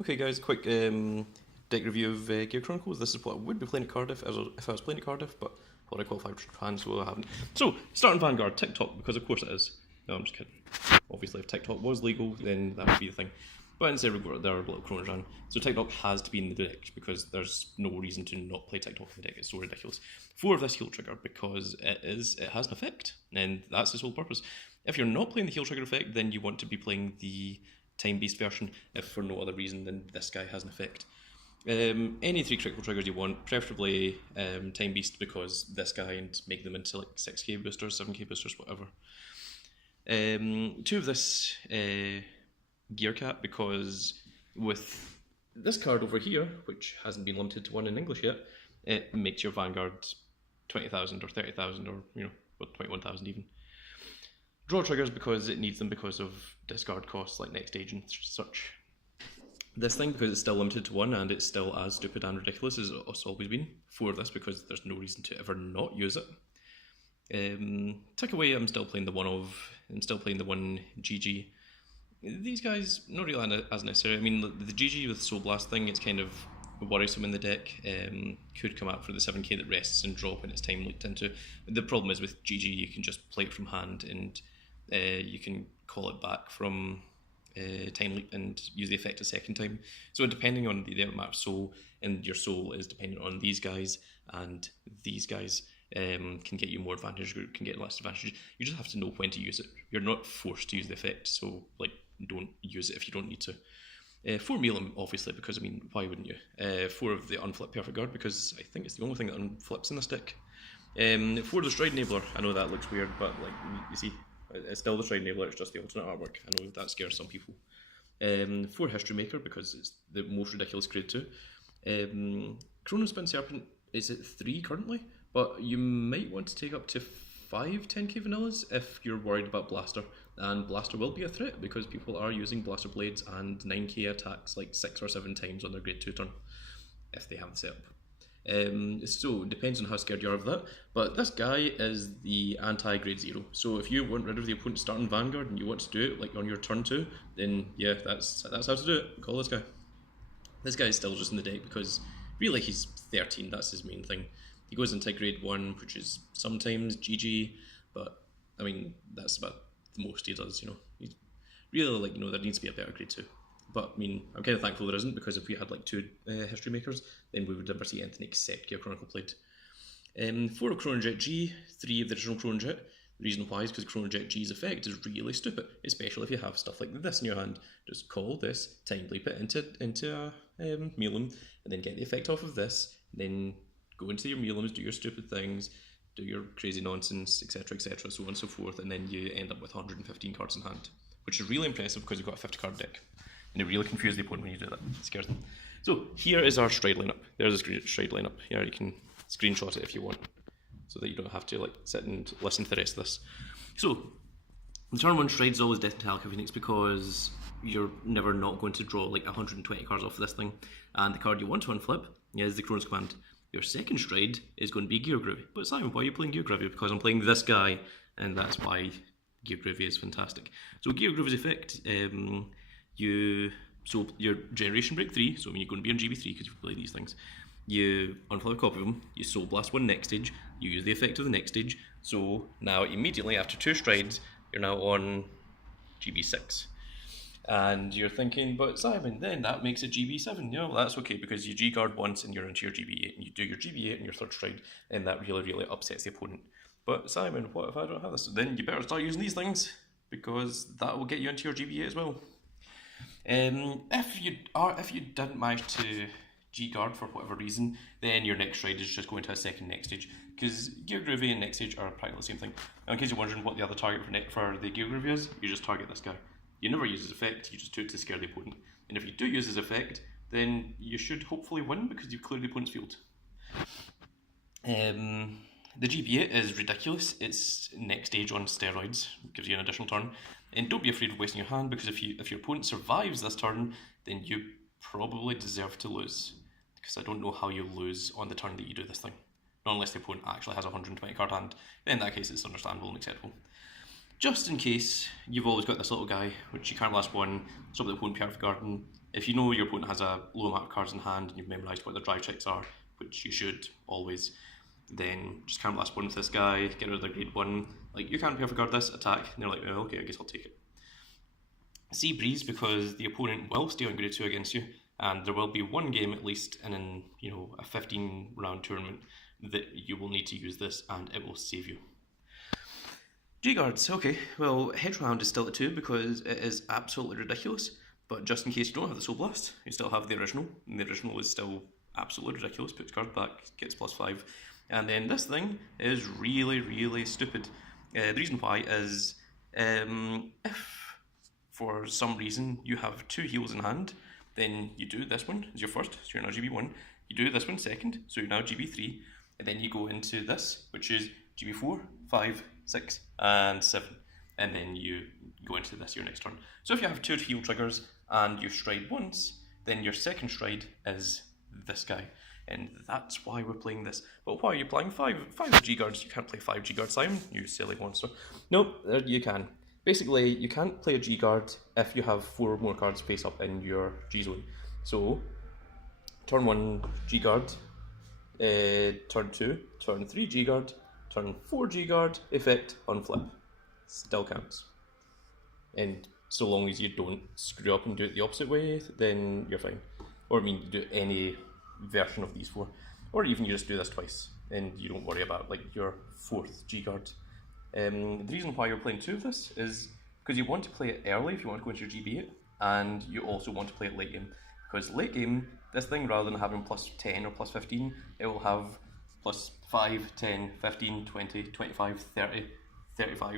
Okay, guys, quick deck review of Gear Chronicles. This is what I would be playing at Cardiff if I was playing at Cardiff, but what I qualified for Japan, so I haven't. So, starting Vanguard, TikTok, because of course it is. No, I'm just kidding. Obviously, if TikTok was legal, then that would be the thing. But instead, there are little Chronojan. So, TikTok has to be in the deck because there's no reason to not play TikTok in the deck. It's so ridiculous. 4 of this heal trigger because it has an effect, and that's its whole purpose. If you're not playing the heal trigger effect, then you want to be playing the Time Beast version, if for no other reason than this guy has an effect. Any 3 critical triggers you want, preferably Time Beast because this guy, and make them into like 6k boosters, 7k boosters, whatever. 2 of this Gear Cap because with this card over here, which hasn't been limited to 1 in English yet, it makes your Vanguard 20,000 or 30,000 or 21,000 even. Draw triggers because it needs them because of discard costs like next stage and such. This thing because it's still limited to 1 and it's still as stupid and ridiculous as it's always been. 4 of this because there's no reason to ever not use it. Tick away, I'm still playing the 1 GG. These guys, not really as necessary. I mean, the GG with Soul Blast thing, it's kind of worrisome in the deck. Could come out for the 7k that rests and drop and it's time leaked into. The problem is with GG, you can just play it from hand and you can call it back from time leak and use the effect a second time. So depending on the amount of soul, and your soul is dependent on these guys, and these guys can get you more advantage, group can get less advantage. You just have to know when to use it. You're not forced to use the effect, so like don't use it if you don't need to. 4 Milam, obviously, because I mean, why wouldn't you? 4 of the Unflip Perfect Guard, because I think it's the only thing that unflips in this deck. 4 of the Stride Enabler, I know that looks weird, but like, you see, it's still the Stride Enabler, it's just the alternate artwork. I know that scares some people. 4 History Maker, because it's the most ridiculous grade 2. Chronospin Serpent is at 3 currently, but you might want to take up to 5 10k vanillas if you're worried about Blaster. And Blaster will be a threat because people are using Blaster Blades and 9k attacks like 6 or 7 times on their grade 2 turn, if they have the setup. So it depends on how scared you are of that, but this guy is the anti-grade 0, so if you want rid of the opponent's starting Vanguard and you want to do it like on your turn 2, then yeah, that's how to do it. Call this guy. This guy is still just in the deck because really he's 13, that's his main thing. He goes into grade 1, which is sometimes GG, but I mean, that's about the most he does, He's really like, there needs to be a better grade 2. But I mean, I'm kind of thankful there isn't, because if we had like 2 History Makers, then we would never see anything except Gear Chronicle played. 4 of Chronojet G, 3 of the original Chronojet. The reason why is because Chronojet G's effect is really stupid, especially if you have stuff like this in your hand. Just call this, time bleep it into a Milam, and then get the effect off of this, then go into your Milams, do your stupid things, do your crazy nonsense, etc, so on and so forth, and then you end up with 115 cards in hand, which is really impressive because you've got a 50 card deck. And it really confuses the opponent when you do that. It scares them. So here is our Stride lineup. There's a Stride lineup. Here you can screenshot it if you want, so that you don't have to like sit and listen to the rest of this. So the turn 1 Stride is always Death and Telekinesis because you're never not going to draw like 120 cards off of this thing. And the card you want to unflip is the Kronos Command. Your second Stride is going to be Gear Groovy. But Simon, why are you playing Gear Groovy? Because I'm playing this guy, and that's why Gear Groovy is fantastic. So Gear Groovy's effect, so your Generation Break 3, so I mean you're going to be on GB3 because you play these things. You unflip a copy of them, you Soul Blast 1 next stage, you use the effect of the next stage, so now immediately after 2 strides, you're now on GB6. And you're thinking, but Simon, then that makes it GB7. Well, that's okay because you G-guard once and you're into your GB8, and you do your GB8 and your 3rd stride, and that really upsets the opponent. But Simon, what if I don't have this? Then you better start using these things, because that will get you into your GB8 as well. If you didn't manage to G-guard for whatever reason, then your next stride is just going to a second next stage, because Gear Groovy and next stage are practically the same thing. Now, in case you're wondering what the other target for the Gear Groovy is, you just target this guy. You never use his effect, you just do it to scare the opponent. And if you do use his effect, then you should hopefully win because you've cleared the opponent's field. The GB8 is ridiculous. It's next stage on steroids, gives you an additional turn. And don't be afraid of wasting your hand, because if your opponent survives this turn, then you probably deserve to lose. Because I don't know how you lose on the turn that you do this thing. Not unless the opponent actually has a 120 card hand. Then in that case it's understandable and acceptable. Just in case, you've always got this little guy, which you can't last 1, stop the opponent Perfect Garden, If you know your opponent has a low amount of cards in hand and you've memorised what their drive checks are, which you should always, then just can't last one with this guy, get rid of the grade 1. Like, you can't perfect guard this, attack, and they're like, oh, okay, I guess I'll take it. Sea Breeze, because the opponent will stay on grade 2 against you, and there will be one game at least in a 15 round tournament that you will need to use this, and it will save you. G-Guards, okay, well, Hedge Round is still at 2 because it is absolutely ridiculous, but just in case you don't have the Soul Blast, you still have the original, and the original is still absolutely ridiculous. Puts card back, gets +5, and then this thing is really, really stupid. The reason why is if for some reason you have 2 heals in hand, then you do this one as your first, so you're now GB1, you do this one second, so you're now GB3, and then you go into this, which is GB4, 5, 6, and 7, and then you go into this your next turn. So if you have 2 heal triggers and you stride once, then your second stride is this guy, and that's why we're playing this. But why are you playing 5 G-Guards? You can't play 5 G-Guards, Simon, you silly monster. Nope, you can. Basically, you can't play a G-Guard if you have 4 more cards face up in your G-Zone. So, turn 1 G-Guard, turn 2, turn 3 G-Guard, turn 4 G-Guard, effect, unflip. Still counts. And so long as you don't screw up and do it the opposite way, then you're fine. Or I mean, you do any version of these 4. Or even you just do this twice, and you don't worry about like your 4th G-Guard. The reason why you're playing 2 of this is because you want to play it early if you want to go into your GB8, and you also want to play it late game. Because late game, this thing, rather than having +10 or +15, it will have +5, 10, 15, 20, 25, 30, 35,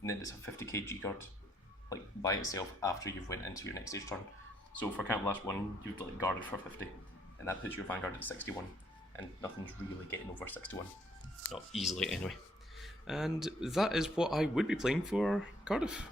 and then it's a 50k G-Guard, like by itself after you've went into your next stage turn. So for count last 1, you've like guarded for 50, and that puts your Vanguard at 61, and nothing's really getting over 61. Not easily anyway. And that is what I would be playing for Cardiff.